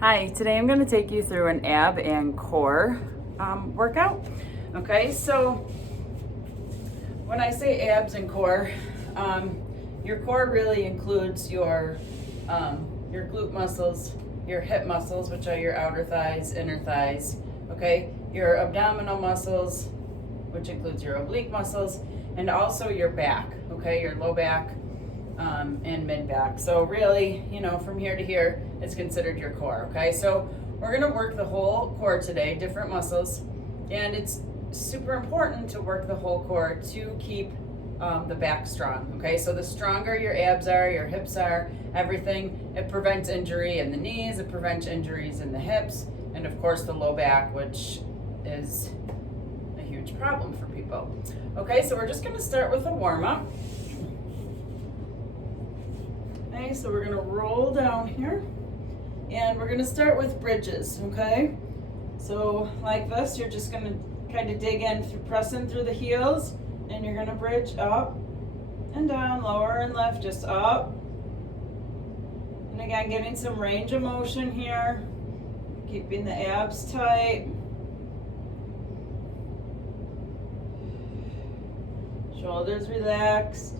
Hi, today I'm going to take you through an ab and core workout. Okay, so when I say abs and core, your core really includes your glute muscles, your hip muscles, which are your outer thighs, inner thighs, okay, your abdominal muscles, which includes your oblique muscles, and also your back, okay, your low back, and mid back. So really, from here to here, it's considered your core, okay? So we're gonna work the whole core today, different muscles, and it's super important to work the whole core to keep the back strong, okay? So the stronger your abs are, your hips are, everything, it prevents injury in the knees, it prevents injuries in the hips, and of course the low back, which is a huge problem for people. Okay, so we're just gonna start with a warm-up. Okay, so we're gonna roll down here and we're gonna start with bridges, okay? So like this, you're just gonna kind of dig in, pressing through the heels, and you're gonna bridge up and down, lower and left, just up. And again, getting some range of motion here, keeping the abs tight. Shoulders relaxed.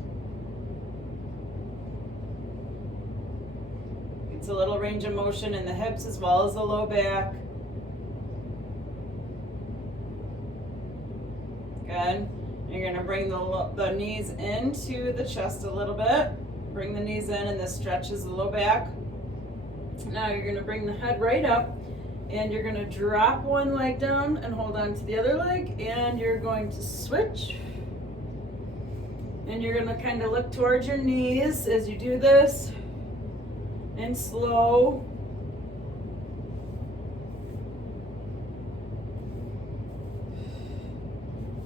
It's a little range of motion in the hips as well as the low back. Good. You're going to bring the knees into the chest a little bit. Bring the knees in, and this stretches the low back. Now you're going to bring the head right up, and you're going to drop one leg down and hold on to the other leg, and you're going to switch. And you're going to kind of look towards your knees as you do this. And slow.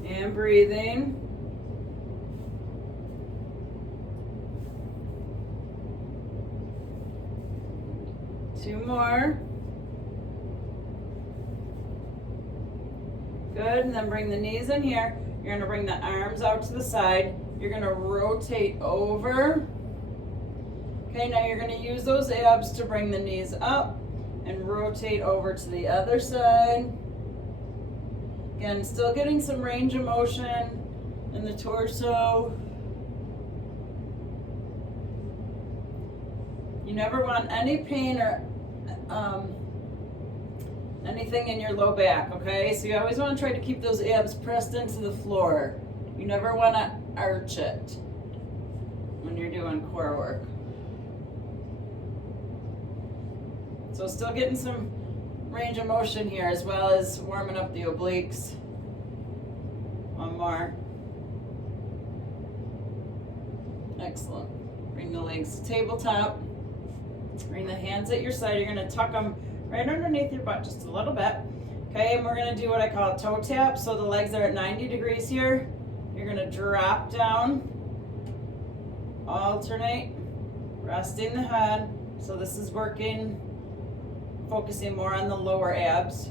And breathing. Two more. Good, and then bring the knees in here. You're going to bring the arms out to the side. You're going to rotate over. Okay, now you're going to use those abs to bring the knees up and rotate over to the other side. Again, still getting some range of motion in the torso. You never want any pain or anything in your low back, okay? So you always want to try to keep those abs pressed into the floor. You never want to arch it when you're doing core work. So still getting some range of motion here, as well as warming up the obliques. One more. Excellent. Bring the legs to tabletop. Bring the hands at your side. You're going to tuck them right underneath your butt just a little bit. Okay, and we're going to do what I call a toe tap. So the legs are at 90 degrees here. You're going to drop down, alternate, resting the head. So this is working, focusing more on the lower abs.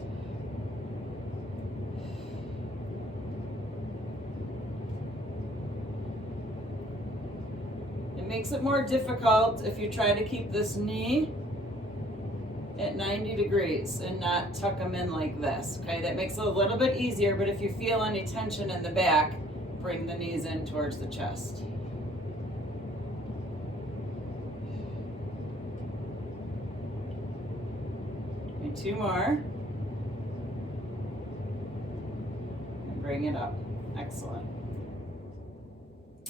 It makes it more difficult if you try to keep this knee at 90 degrees and not tuck them in like this, okay? That makes it a little bit easier, but if you feel any tension in the back, bring the knees in towards the chest. And two more. And bring it up. Excellent.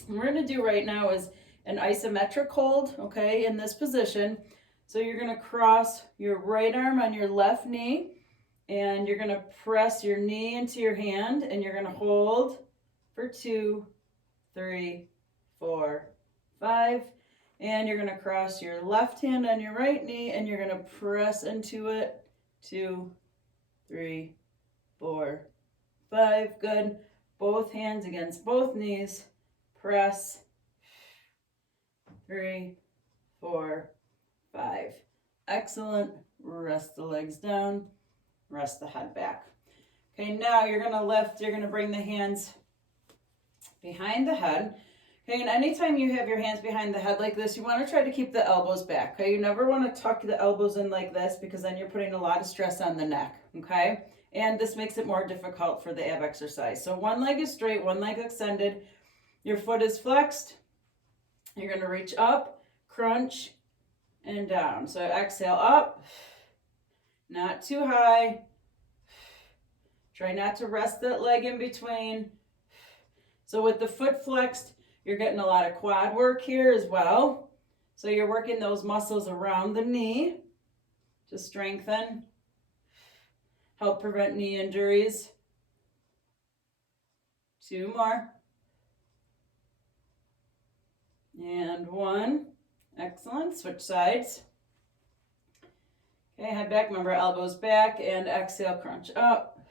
What we're going to do right now is an isometric hold, okay, in this position. So you're going to cross your right arm on your left knee, and you're going to press your knee into your hand, and you're going to hold for 2, 3, 4, 5. And you're going to cross your left hand on your right knee, and you're going to press into it. 2, 3, 4, 5. Good. Both hands against both knees. Press. 3, 4, 5. Excellent. Rest the legs down. Rest the head back. Okay, now you're going to lift. You're going to bring the hands behind the head. Okay, and anytime you have your hands behind the head like this, you want to try to keep the elbows back. Okay, you never want to tuck the elbows in like this because then you're putting a lot of stress on the neck. Okay, and this makes it more difficult for the ab exercise. So one leg is straight, one leg extended, your foot is flexed. You're going to reach up, crunch, and down. So exhale up, not too high. Try not to rest that leg in between. So with the foot flexed, you're getting a lot of quad work here as well. So you're working those muscles around the knee to strengthen, help prevent knee injuries. 2 more. And 1. Excellent. Switch sides. Okay, head back. Remember, elbows back, and exhale, crunch up.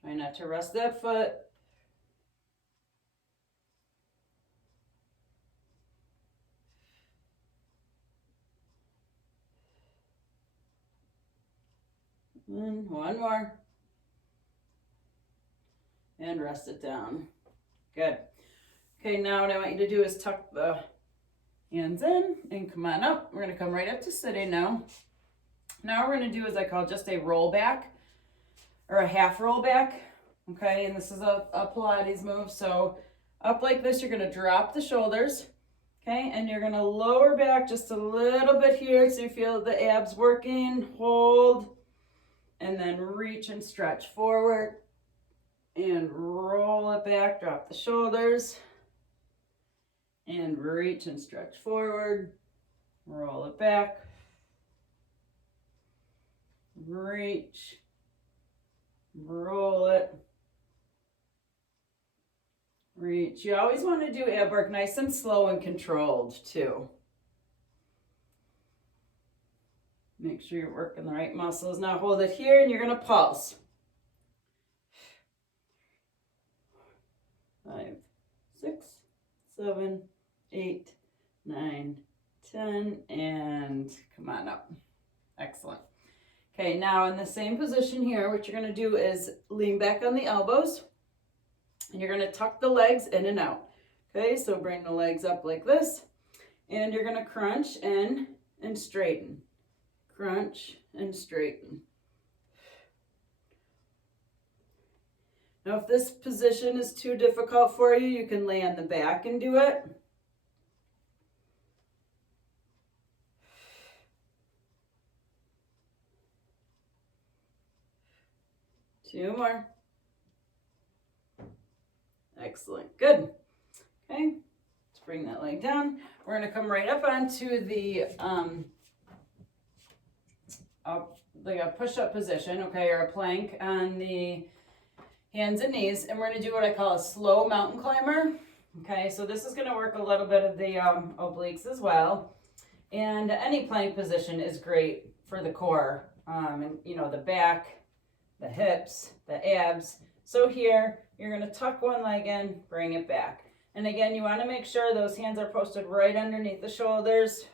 Try not to rest that foot. And 1 more. And rest it down. Good. Okay, now what I want you to do is tuck the hands in and come on up. We're going to come right up to sitting now. Now what we're going to do is I call just a roll back or a half roll back. Okay, and this is a Pilates move. So up like this, you're going to drop the shoulders. Okay, and you're going to lower back just a little bit here so you feel the abs working. Hold, and then reach and stretch forward. And roll it back, drop the shoulders. And reach and stretch forward. Roll it back. Reach. Roll it. Reach. You always want to do ab work nice and slow and controlled too. Make sure you're working the right muscles. Now hold it here and you're going to pulse. 5, 6, 7, 8, 9, 10, and come on up. Excellent. Okay, now in the same position here, what you're going to do is lean back on the elbows, and you're going to tuck the legs in and out. Okay, so bring the legs up like this, and you're going to crunch in and straighten. Crunch and straighten. Now, if this position is too difficult for you, you can lay on the back and do it. Two more. Excellent. Good. Okay. Let's bring that leg down. We're going to come right up onto the push-up position, okay, or a plank on the hands and knees, and we're going to do what I call a slow mountain climber. Okay, so this is going to work a little bit of the obliques as well. And any plank position is great for the core, and you know, the back, the hips, the abs. So here, you're going to tuck one leg in, bring it back. And again, you want to make sure those hands are posted right underneath the shoulders.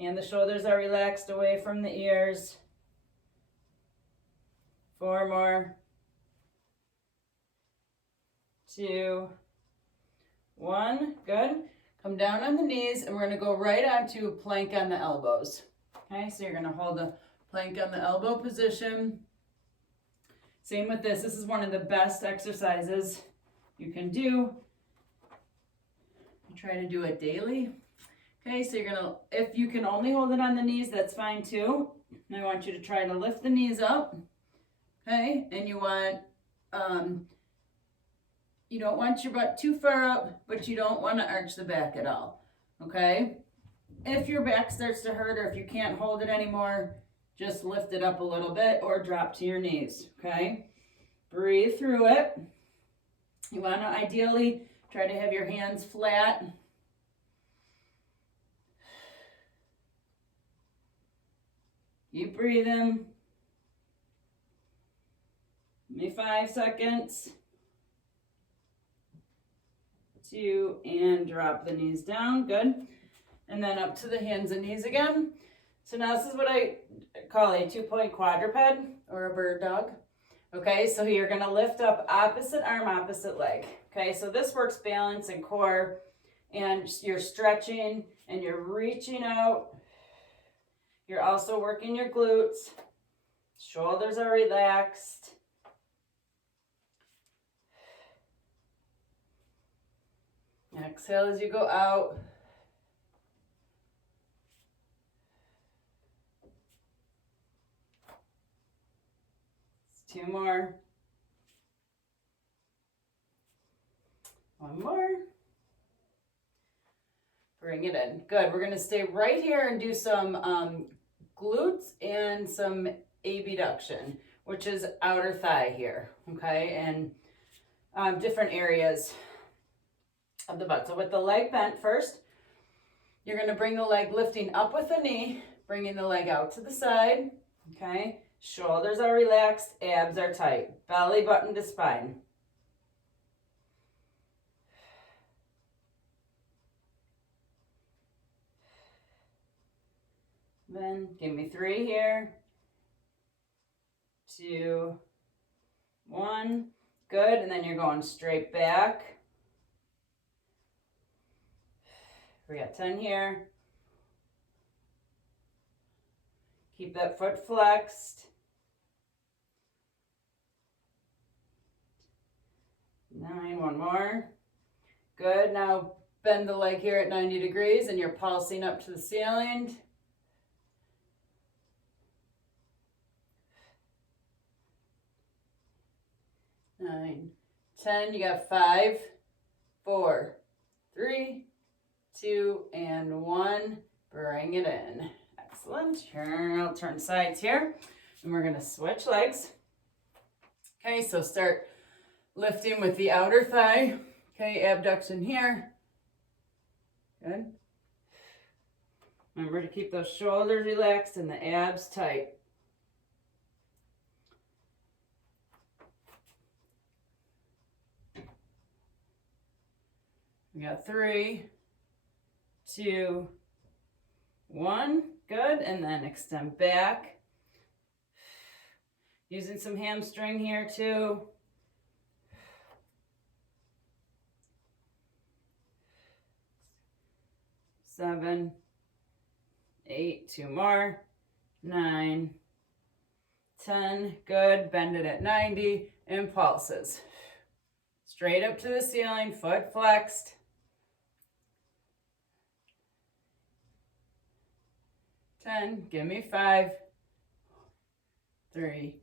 And the shoulders are relaxed away from the ears. 4 more. 2, 1. Good. Come down on the knees, and we're going to go right onto a plank on the elbows. Okay, so you're going to hold the plank on the elbow position. Same with this. This is one of the best exercises you can do. Try to do it daily. Okay, so you're gonna, if you can only hold it on the knees, that's fine too. And I want you to try to lift the knees up. Okay, and you want, you don't want your butt too far up, but you don't want to arch the back at all. Okay, if your back starts to hurt or if you can't hold it anymore, just lift it up a little bit or drop to your knees. Okay, breathe through it. You want to ideally try to have your hands flat. Keep breathing. Maybe 5 seconds. 2, and drop the knees down. Good. and then up to the hands and knees again. So now this is what I call a 2-point quadruped or a bird dog. Okay, so you're gonna lift up opposite arm, opposite leg. Okay, so this works balance and core, and you're stretching and you're reaching out. You're also working your glutes. Shoulders are relaxed. Exhale as you go out. Two more. One more. Bring it in. Good. We're going to stay right here and do some glutes and some abduction, which is outer thigh here. Okay. And different areas of the butt. So with the leg bent first, you're going to bring the leg lifting up with the knee, bringing the leg out to the side. Okay. Shoulders are relaxed, abs are tight, belly button to spine. Then give me 3 here. 2, 1. Good. And then you're going straight back. We got 10 here. Keep that foot flexed. 9, one more. Good. Now bend the leg here at 90 degrees and you're pulsing up to the ceiling. 9, 10. You got 5, 4, 3, 2, and 1. Bring it in. Excellent. I'll turn sides here. And we're going to switch legs. Okay, so start lifting with the outer thigh. Okay, abduction here. Good. Remember to keep those shoulders relaxed and the abs tight. We got 3, 2, 1. Good. And then extend back. Using some hamstring here too. 7, 8, 2 more. 9, 10. Good. Bend it at 90. And pulses. Straight up to the ceiling, foot flexed. 10, give me 5, 3,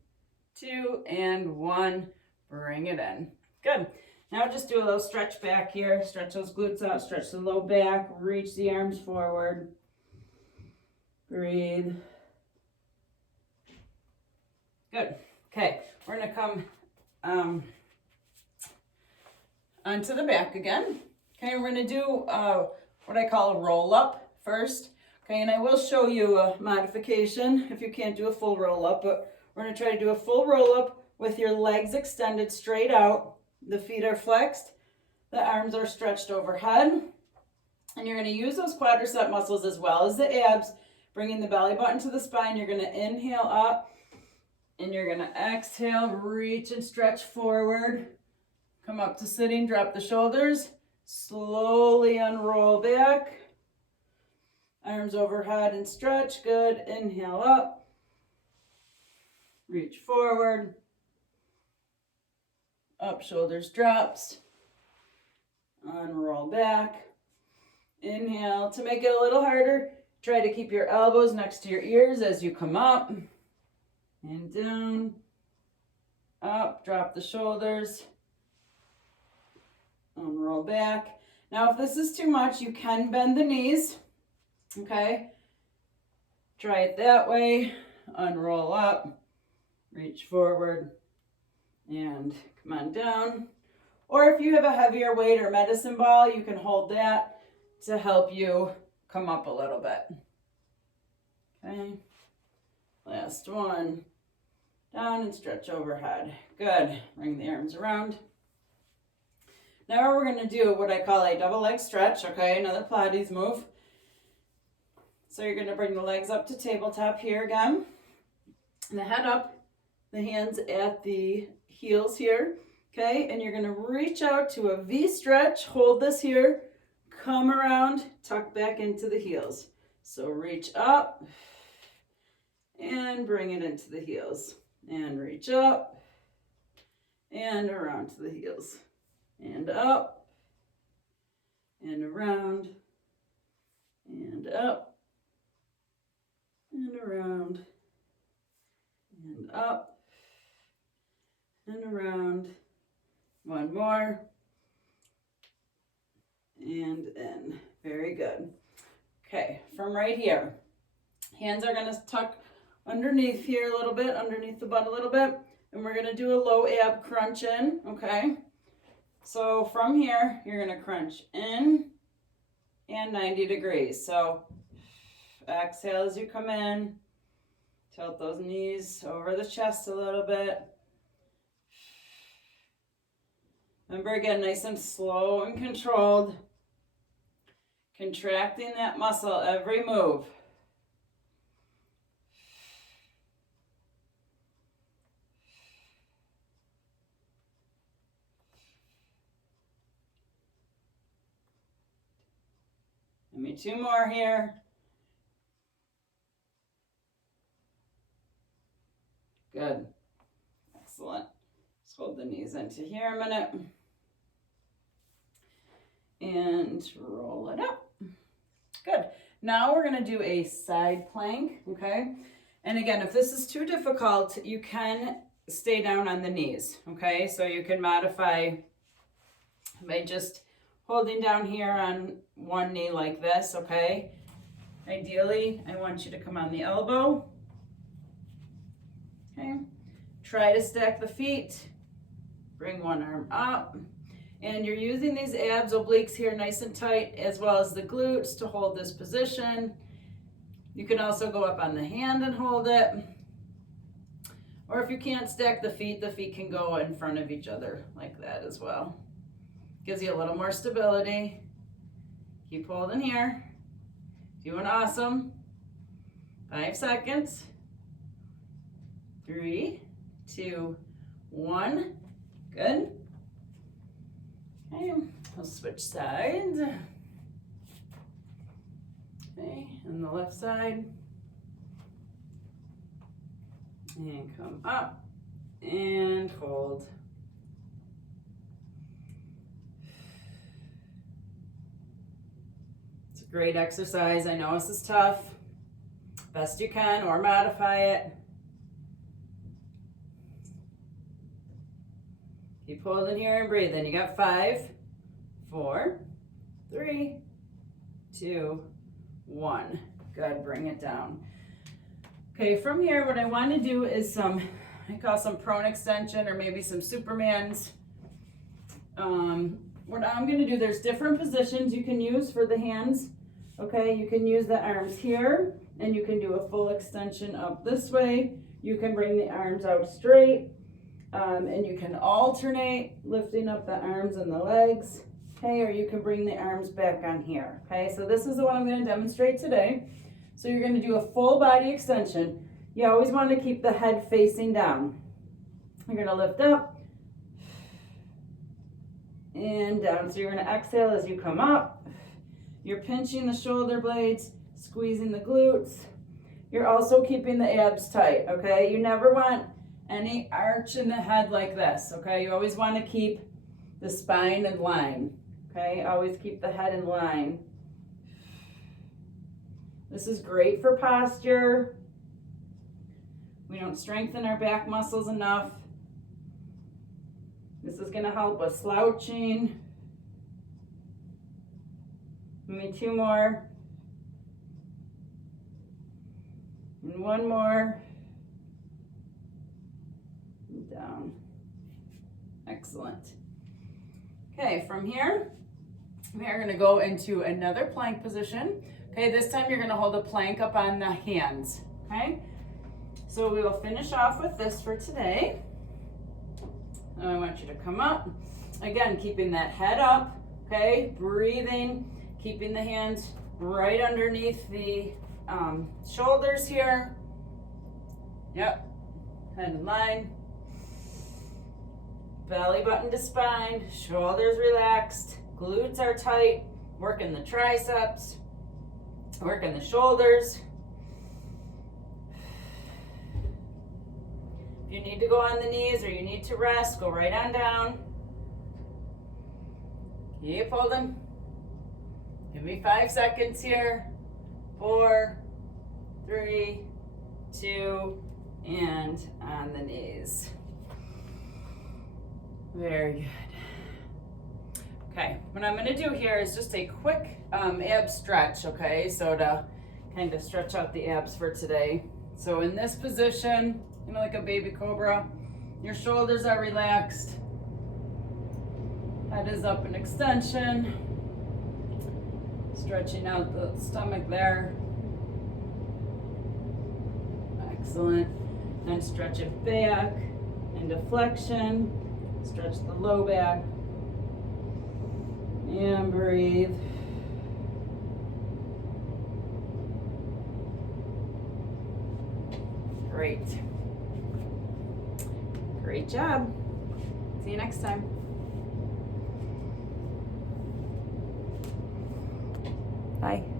2, and 1. Bring it in. Good. Now just do a little stretch back here. Stretch those glutes out, stretch the low back, reach the arms forward. Breathe. Good. Okay, we're going to come onto the back again. Okay, we're going to do what I call a roll up first. Okay, and I will show you a modification if you can't do a full roll up, but we're going to try to do a full roll up with your legs extended straight out. The feet are flexed, the arms are stretched overhead, and you're going to use those quadricep muscles as well as the abs, bringing the belly button to the spine. You're going to inhale up, and you're going to exhale, reach and stretch forward. Come up to sitting, drop the shoulders, slowly unroll back. Arms overhead and stretch. Good. Inhale up. Reach forward. Up, shoulders drops. Unroll back. Inhale. To make it a little harder, try to keep your elbows next to your ears as you come up. And down. Up. Drop the shoulders. Unroll back. Now, if this is too much, you can bend the knees. Okay, try it that way. Unroll up, reach forward, and come on down. Or if you have a heavier weight or medicine ball, you can hold that to help you come up a little bit. Okay, last one. Down and stretch overhead. Good. Bring the arms around. Now we're going to do what I call a double leg stretch. Okay, another Pilates move. So you're gonna bring the legs up to tabletop here again. And the head up, the hands at the heels here, okay? And you're gonna reach out to a V stretch, hold this here, come around, tuck back into the heels. So reach up and bring it into the heels. And reach up and around to the heels. And up and around and up and around and up and around. One more. And in. Very good. Okay, from right here, hands are going to tuck underneath here a little bit, underneath the butt a little bit, and we're going to do a low ab crunch in, okay? So from here, you're going to crunch in and 90 degrees. So exhale as you come in, tilt those knees over the chest a little bit. Remember, again, nice and slow and controlled. Contracting that muscle every move. Give me 2 more here. Good. Excellent. Just hold the knees into here a minute. And roll it up. Good. Now we're going to do a side plank, okay? And again, if this is too difficult, you can stay down on the knees, okay? So you can modify by just holding down here on one knee like this, okay? Ideally, I want you to come on the elbow, okay? Try to stack the feet, bring one arm up, and you're using these abs, obliques here nice and tight, as well as the glutes to hold this position. You can also go up on the hand and hold it. Or if you can't stack the feet can go in front of each other like that as well. Gives you a little more stability. Keep holding here. Doing awesome. 5 seconds. 3, 2, 1. Good. Okay, we'll switch sides. Okay, and the left side. And come up and hold. It's a great exercise. I know this is tough. Best you can, or modify it. Keep holding here and breathing. You got 5, 4, 3, 2, 1. Good, bring it down. Okay, from here, what I want to do is I call some prone extension or maybe some Supermans. What I'm going to do, there's different positions you can use for the hands. Okay, you can use the arms here, and you can do a full extension up this way. You can bring the arms out straight. And you can alternate lifting up the arms and the legs, okay, or you can bring the arms back on here, okay? So this is the one I'm going to demonstrate today. So you're going to do a full body extension. You always want to keep the head facing down. You're going to lift up and down. So you're going to exhale as you come up. You're pinching the shoulder blades, squeezing the glutes. You're also keeping the abs tight, okay? You never want any arch in the head like this, okay? You always want to keep the spine in line, okay? Always keep the head in line. This is great for posture. We don't strengthen our back muscles enough. This is going to help with slouching. Give me 2 more. And 1 more. Down. Excellent. Okay, from here, we are going to go into another plank position. Okay, this time you're going to hold a plank up on the hands. Okay, so we will finish off with this for today. And I want you to come up. Again, keeping that head up. Okay, breathing, keeping the hands right underneath the shoulders here. Yep, head in line. Belly button to spine, shoulders relaxed, glutes are tight, working the triceps, working the shoulders. If you need to go on the knees or you need to rest, go right on down. Keep holding. Give me 5 seconds here. 4, 3, 2, and on the knees. Very good. Okay, what I'm gonna do here is just a quick ab stretch, okay? So to kind of stretch out the abs for today. So in this position, you know, like a baby cobra, your shoulders are relaxed. Head is up in extension. Stretching out the stomach there. Excellent. And stretch it back into flexion. Stretch the low back. And breathe. Great. Great job. See you next time. Bye.